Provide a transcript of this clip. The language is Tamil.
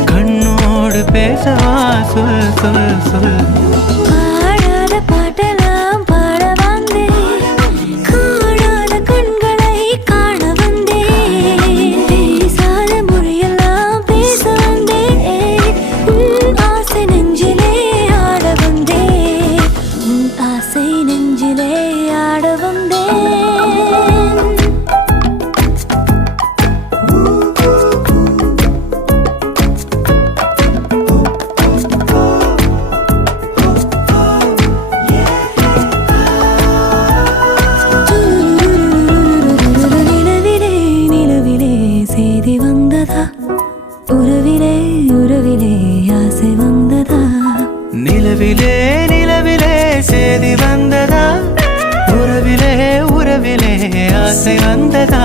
கண்ணோடு பேசவா? சொல் சொல் சொல் பாடாத பாட்டெல்லாம் பாட வந்தேன். காணாத கண்களை காண வந்தேன். பேசாத மொழியெல்லாம் பேச வந்தேன். உன் ஆசை நெஞ்சிலே ஆட வந்தேன். உன் ஆசை நெஞ்சிலே ஆட வந்ததா? உறவிலே உறவிலே ஆசை வந்ததா? நிலவிலே நிலவிலே சேதி வந்ததா? உறவிலே உறவிலே ஆசை வந்ததா?